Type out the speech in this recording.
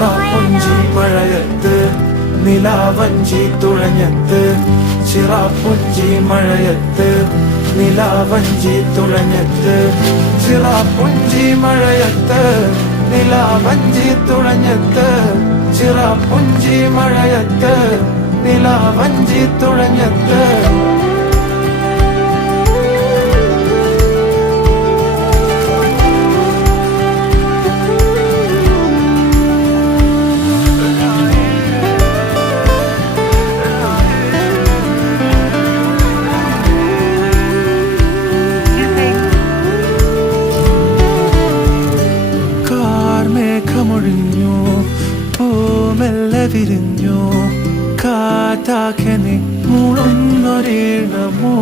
ചിറാപ്പുഞ്ചി മഴയത്ത് നിലാവഞ്ചി തുഴഞ്ഞത്ത് ചിറാപ്പുഞ്ചി മഴയത്ത് നിലാവഞ്ചി തുഴഞ്ഞത്ത് ചിറാപ്പുഞ്ചി മഴയത്ത് നിലാവഞ്ചി തുഴഞ്ഞത്ത് ചിറാപ്പുഞ്ചി മഴയത്ത് നിലാവഞ്ചി തുഴഞ്ഞത്ത് മേഘമൊഴിഞ്ഞു പൂമെല്ലെ വിരിഞ്ഞു കാറ്റാകെ നീ മൂളുന്നൊരീണമോ